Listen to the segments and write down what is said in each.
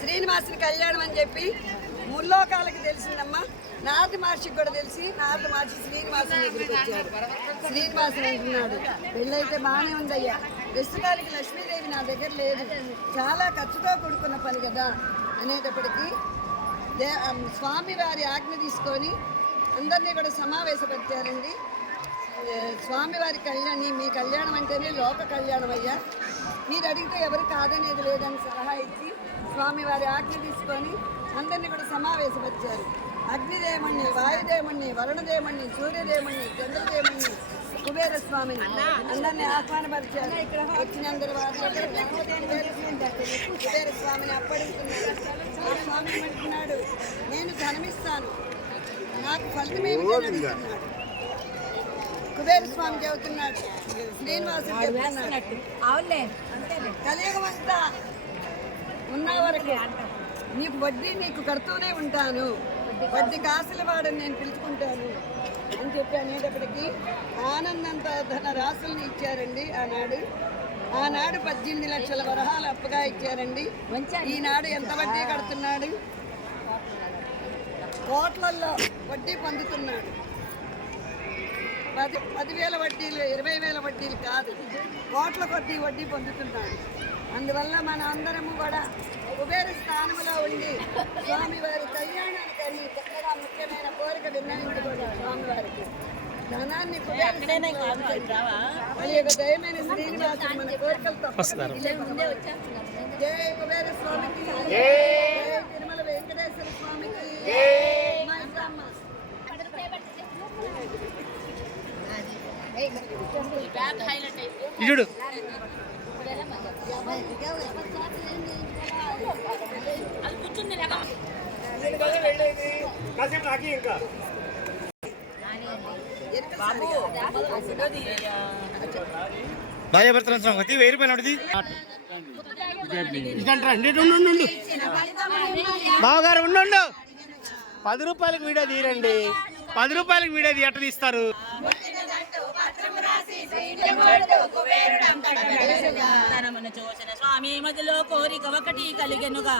శ్రీనివాసుని కళ్యాణం అని చెప్పి ముల్లోకాలకి తెలిసిందమ్మా నారద మహర్షికి కూడా తెలిసి నారద మహర్షి శ్రీనివాసుని దగ్గరికి వచ్చారు శ్రీనివాసుని అంటున్నాడు పెళ్ళైతే బాగానే ఉందయ్యా ప్రస్తుతానికి లక్ష్మీదేవి నా దగ్గర లేదు చాలా ఖర్చుతో కూడుకున్న పని కదా అనేటప్పటికీ దే స్వామి వారి ఆజ్ఞ తీసుకొని అందరినీ కూడా సమావేశపరిచారండి స్వామివారి కళ్యాణి మీ కళ్యాణం అంటేనే లోక కళ్యాణం అయ్యా మీరు అడిగితే ఎవరు కాదనేది లేదని సలహా ఇచ్చి స్వామివారి ఆజ్ఞ తీసుకొని అందరినీ కూడా సమావేశపరిచారు అగ్నిదేవుణ్ణి వాయుదేవుణ్ణి వరుణదేవుణ్ణి సూర్యదేవుణ్ణి చంద్రదేవుణ్ణి కుబేర స్వామిని అందరినీ ఆహ్వానపరిచారు వచ్చినందరి కుబేర స్వామిని అప్పటి స్వామి అంటున్నాడు నేను జన్మిస్తాను నాకు ఫలితమేమి కుబేర స్వామి చెబుతున్నాడు శ్రీనివాసుడు చెప్తున్నాడు అవునులే కలియుగం అంతా ఉన్న నీకు వడ్డీ నీకు కడుతూనే ఉంటాను వడ్డీ కాసుల వాడని నేను పిలుచుకుంటాను అని చెప్పి అనేటప్పటికీ ఆనందంత తన రాసుల్ని ఇచ్చారండి ఆనాడు ఆనాడు పద్దెనిమిది లక్షల వరహాలు అప్పగా ఇచ్చారండి ఈనాడు ఎంత వడ్డీ కడుతున్నాడు కోట్లల్లో వడ్డీ పొందుతున్నాడు పది పదివేల వడ్డీలు ఇరవై వేల వడ్డీలు కాదు కోట్ల కొద్ది వడ్డీ పొందుతున్నాడు అందువల్ల మన అందరము కూడా ఉబేర స్థానంలో ఉండి స్వామివారి కళ్యాణానికి చక్కగా ముఖ్యమైన కోరిక నిర్ణయించుకోవాలి స్వామివారికి ధనాన్ని దయమైన శ్రీనివాసం మన కోరికలతో జయ కుబేర స్వామికి ఇటు భార్య భర్తల సంగతి వెయ్యి రూపాయలు ఉండు బావగారు ఉండు పది రూపాయలకు వీడియో తీయరండి పది రూపాయలకు వీడియో తీయట ఇస్తారు చూసిన స్వామి మదిలో కోరిక ఒకటి కలిగెనుగా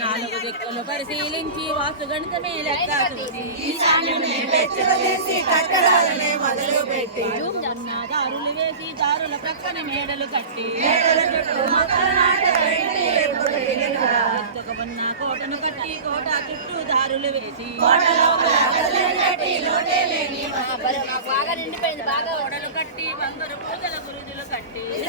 నాలుగు దిక్కులు పరిశీలించి వాసు గణితమే లెక్క దారులు వేసి దారుల ప్రక్కన మేడలు కట్టి దారులు వేసి బాగా నిండిపోయింది బాగా ఓడలు కట్టి అందరు పూజల గురుజులు కట్టి